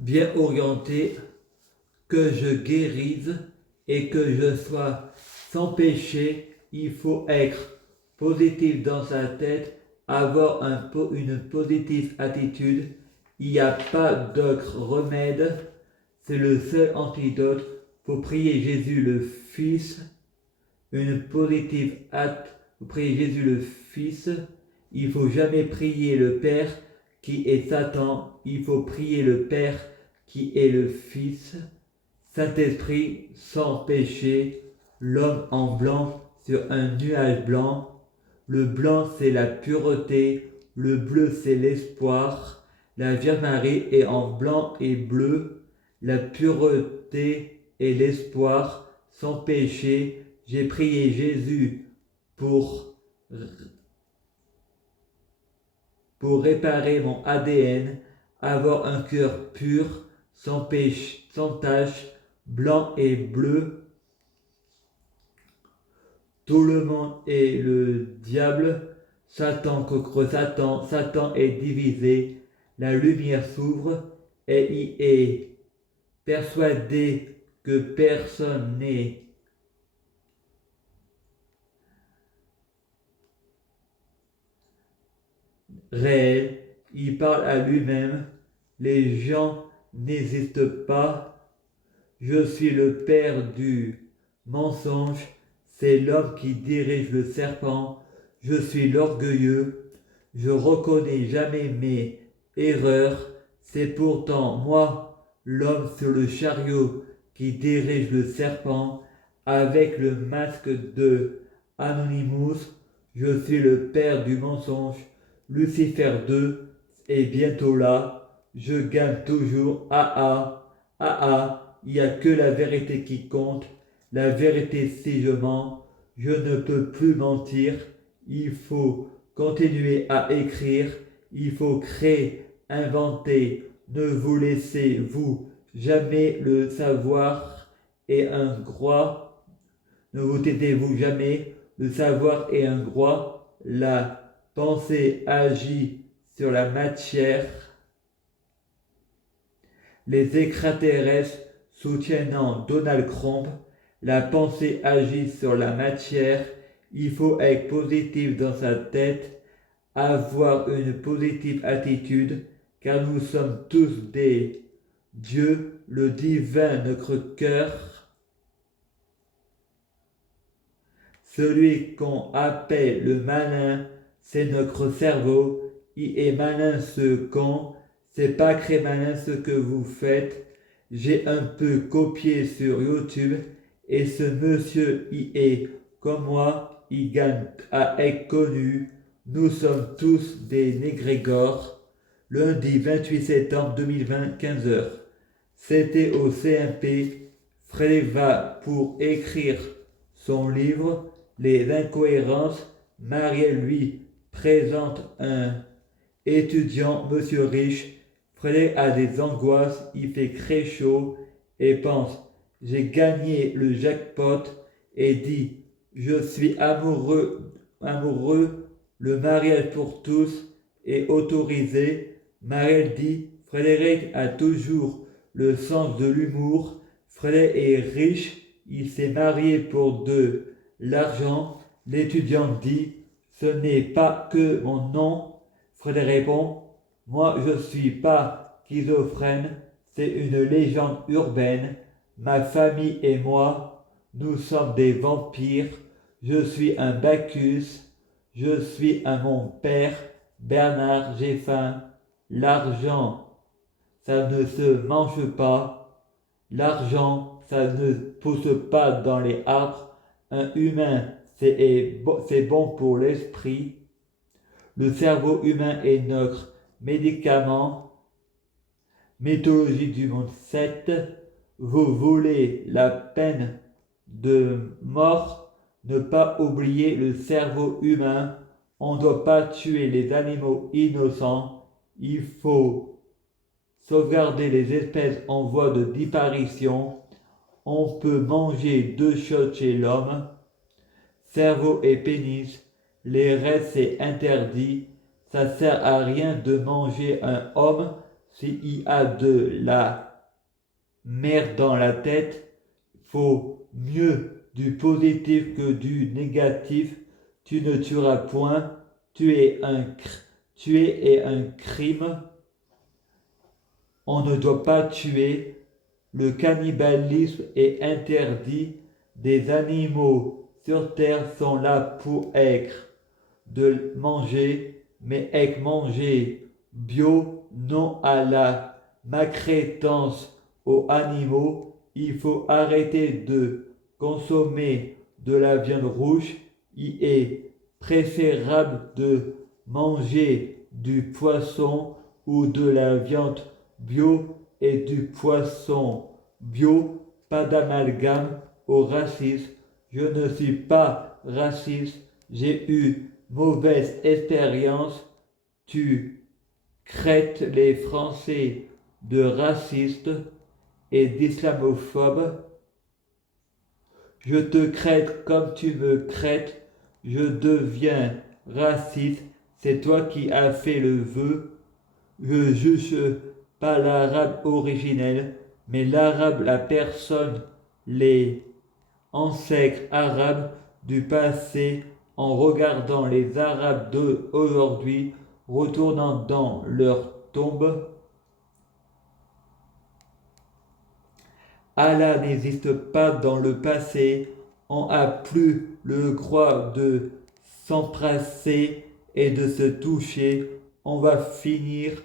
bien orienté, que je guérisse et que je sois sans péché. Il faut être positif dans sa tête, avoir une positive attitude. Il n'y a pas d'autre remède, c'est le seul antidote. Faut prier Jésus le Fils, une positive hâte. Faut prier Jésus le Fils. Il faut jamais prier le Père qui est Satan. Il faut prier le Père qui est le Fils. Saint-Esprit sans péché, l'homme en blanc sur un nuage blanc. Le blanc c'est la pureté, le bleu c'est l'espoir. La Vierge Marie est en blanc et bleu, la pureté et l'espoir sans péché. J'ai prié Jésus pour, pour réparer mon ADN, avoir un cœur pur, sans péché, sans tache, blanc et bleu. Tout le monde est le diable, Satan contre Satan, Satan est divisé, la lumière s'ouvre et il est persuadé que personne n'est réel, il parle à lui-même, les gens n'existent pas, je suis le père du mensonge, c'est l'homme qui dirige le serpent, je suis l'orgueilleux, je reconnais jamais mes erreurs, c'est pourtant moi, l'homme sur le chariot, qui dirige le serpent, avec le masque de Anonymous, je suis le père du mensonge, Lucifer 2 est bientôt là, je gagne toujours, il n'y a que la vérité qui compte, la vérité si je mens, je ne peux plus mentir, il faut continuer à écrire, il faut créer, inventer, ne vous laissez vous jamais le savoir est un droit, ne vous taisez-vous jamais, le savoir est un droit, la pensée agit sur la matière, les extraterrestres soutiennant Donald Trump, la pensée agit sur la matière, il faut être positif dans sa tête, avoir une positive attitude, car nous sommes tous des dieux, le divin notre cœur, celui qu'on appelle le malin, c'est notre cerveau, il est malin ce con, c'est pas très malin ce que vous faites, j'ai un peu copié sur YouTube, et ce monsieur il est comme moi, il gagne à être connu, nous sommes tous des négrégores, lundi 28 septembre 2020, 15h. C'était au CMP, Frédéric va pour écrire son livre, Les incohérences. Marielle lui présente un étudiant, monsieur riche. Frédéric a des angoisses, il fait très chaud et pense, j'ai gagné le jackpot et dit, je suis amoureux, le mariage pour tous est autorisé. Marielle dit, Frédéric a toujours le sens de l'humour. Frédéric est riche, il s'est marié pour de l'argent. L'étudiant dit, ce n'est pas que mon nom. Frédéric répond, moi je ne suis pas schizophrène, c'est une légende urbaine. Ma famille et moi, nous sommes des vampires. Je suis un Bacchus. Je suis un mon père. Bernard, j'ai faim. L'argent, ça ne se mange pas. L'argent, ça ne pousse pas dans les arbres. Un humain, c'est bon pour l'esprit. Le cerveau humain est notre médicament. Mythologie du monde 7. Vous voulez la peine de mort, ne pas oublier le cerveau humain. On ne doit pas tuer les animaux innocents. Il faut sauvegarder les espèces en voie de disparition. On peut manger 2 choses chez l'homme. Cerveau et pénis. Les restes c'est interdit. Ça sert à rien de manger un homme. s'il y a de la merde dans la tête, faut mieux du positif que du négatif. Tu ne tueras point, tuer est un crime. On ne doit pas tuer. Le cannibalisme est interdit. Des animaux sur terre sont là pour être de manger, mais être manger bio, non à la maltraitance aux animaux. Il faut arrêter de consommer de la viande rouge. Il est préférable de manger du poisson ou de la viande bio et du poisson bio, pas d'amalgame au racisme. Je ne suis pas raciste, j'ai eu mauvaise expérience. Tu traites les Français de racistes et d'islamophobes. Je te traite comme tu me traites, je deviens raciste, c'est toi qui as fait le vœu. Je juge pas l'arabe originel, mais l'arabe, la personne, les ancêtres arabes du passé, en regardant les arabes d'aujourd'hui, retournant dans leur tombe. Allah n'existe pas dans le passé, on n'a plus le droit de s'embrasser et de se toucher, on va finir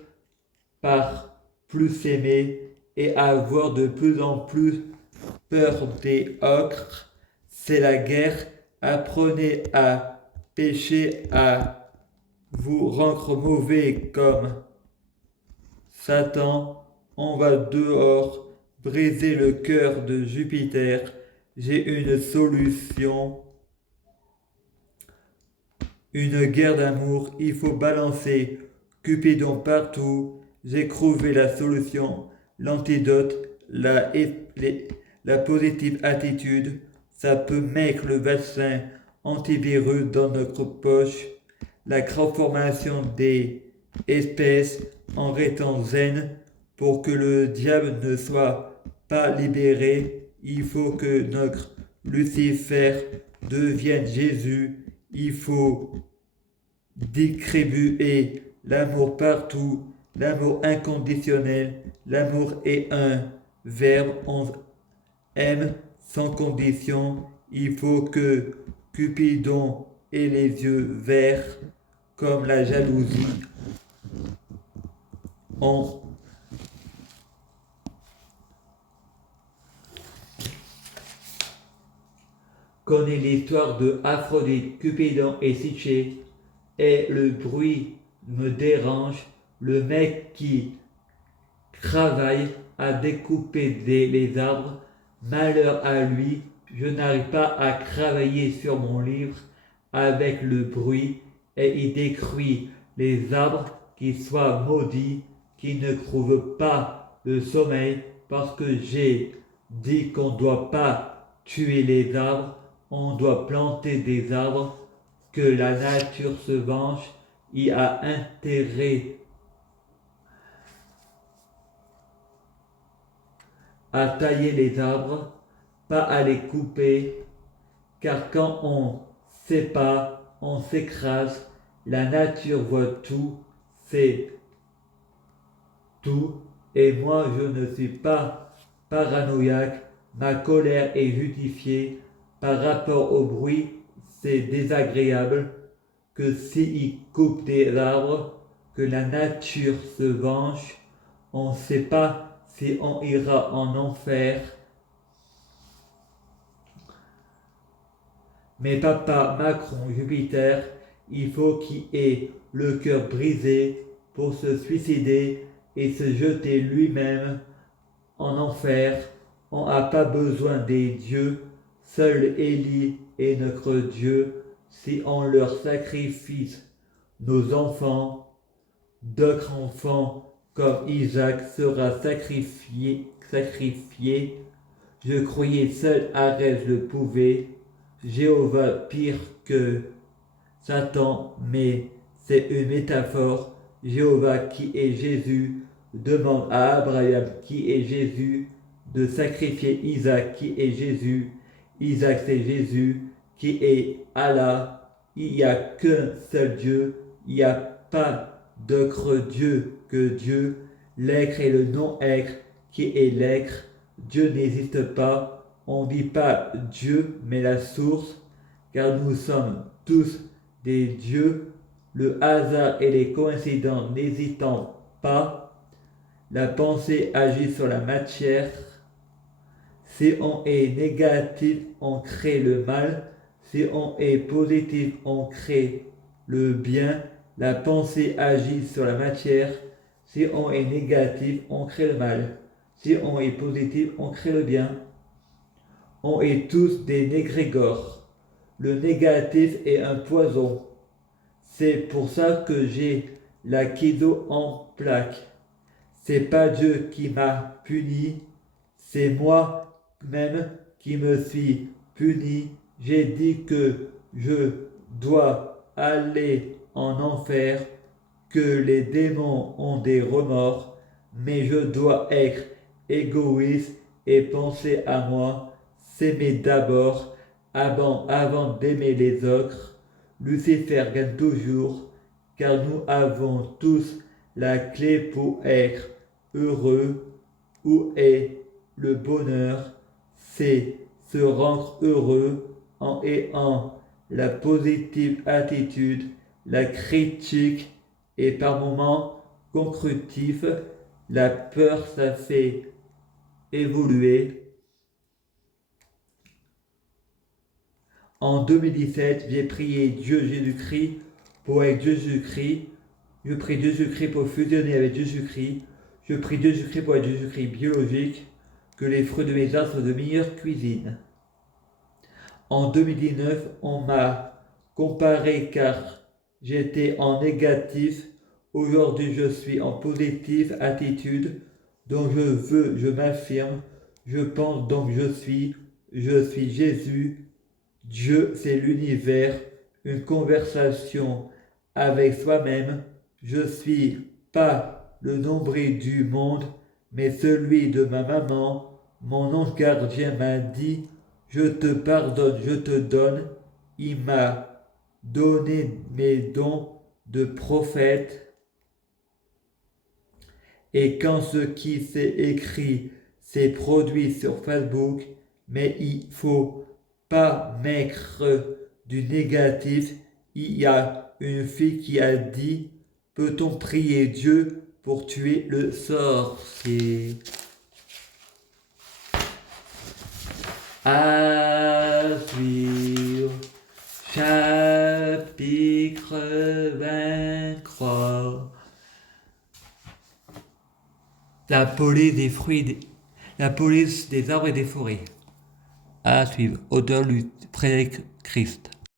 par plus s'aimer et avoir de plus en plus peur des autres. C'est la guerre, apprenez à pécher, à vous rendre mauvais comme Satan, on va dehors briser le cœur de Jupiter. J'ai une solution, une guerre d'amour, il faut balancer Cupidon partout. J'ai trouvé la solution, l'antidote, la positive attitude. Ça peut mettre le vaccin antivirus dans notre poche. La transformation des espèces en restant zen pour que le diable ne soit pas libéré. Il faut que notre Lucifer devienne Jésus. Il faut distribuer l'amour partout, l'amour inconditionnel. L'amour est un verbe, on aime sans condition. Il faut que Cupidon ait les yeux verts comme la jalousie. On connaît l'histoire de Aphrodite, Cupidon et Psyché, et le bruit me dérange. Le mec qui travaille à découper les arbres, malheur à lui, je n'arrive pas à travailler sur mon livre avec le bruit et il détruit les arbres qui soient maudits, qui ne trouvent pas le sommeil parce que j'ai dit qu'on ne doit pas tuer les arbres, on doit planter des arbres, que la nature se venge, il a intérêt à tailler les arbres, pas à les couper, car quand on ne sait pas, on s'écrase, la nature voit tout, c'est tout, et moi je ne suis pas paranoïaque, ma colère est justifiée par rapport au bruit, c'est désagréable que s'il coupe des arbres, que la nature se venge, on ne sait pas si on ira en enfer. Mais papa Macron Jupiter, il faut qu'il ait le cœur brisé pour se suicider et se jeter lui-même en enfer. On n'a pas besoin des dieux, seul Élie est notre Dieu. Si on leur sacrifie nos enfants, d'autres enfants comme Isaac sera sacrifié. Je croyais seul Arès le pouvait, Jéhovah pire que Satan, mais c'est une métaphore. Jéhovah qui est Jésus, demande à Abraham, qui est Jésus, de sacrifier Isaac, qui est Jésus. Isaac, c'est Jésus, qui est Allah. Il n'y a qu'un seul Dieu. Il n'y a pas d'autre Dieu que Dieu. L'être et le non-être, qui est l'être. Dieu n'existe pas. On ne dit pas Dieu, mais la source, car nous sommes tous des dieux. Le hasard et les coïncidences n'hésitant pas, la pensée agit sur la matière. Si on est négatif, on crée le mal. Si on est positif, on crée le bien. La pensée agit sur la matière. Si on est négatif, on crée le mal. Si on est positif, on crée le bien. On est tous des négrégores. Le négatif est un poison. C'est pour ça que j'ai la kido en plaque. C'est pas Dieu qui m'a puni, c'est moi-même qui me suis puni. J'ai dit que je dois aller en enfer, que les démons ont des remords, mais je dois être égoïste et penser à moi, s'aimer d'abord avant d'aimer les autres. Lucifer gagne toujours, car nous avons tous la clé pour être heureux. Où est le bonheur? C'est se rendre heureux en ayant la positive attitude, la critique et par moments constructif. La peur, ça fait évoluer. En 2017, j'ai prié Dieu Jésus-Christ pour être Jésus-Christ. Je prie Jésus-Christ pour fusionner avec Jésus-Christ. Je prie Jésus-Christ pour être Jésus-Christ biologique. Que les fruits de mes œuvres soient de meilleure cuisine. En 2019, on m'a comparé car j'étais en négatif. Aujourd'hui, je suis en positive attitude. Donc je m'affirme. Je pense donc je suis Jésus. Dieu, c'est l'univers, une conversation avec soi-même. Je suis pas le nombril du monde, mais celui de ma maman. Mon ange gardien m'a dit, je te pardonne, je te donne. Il m'a donné mes dons de prophète. Et quand ce qui s'est écrit s'est produit sur Facebook, mais il faut pas mettre du négatif. Il y a une fille qui a dit, peut-on prier Dieu pour tuer le sorcier? À suivre, chapitre 23. La police des arbres et des forêts. À suivre, auteur Frédéric Christ.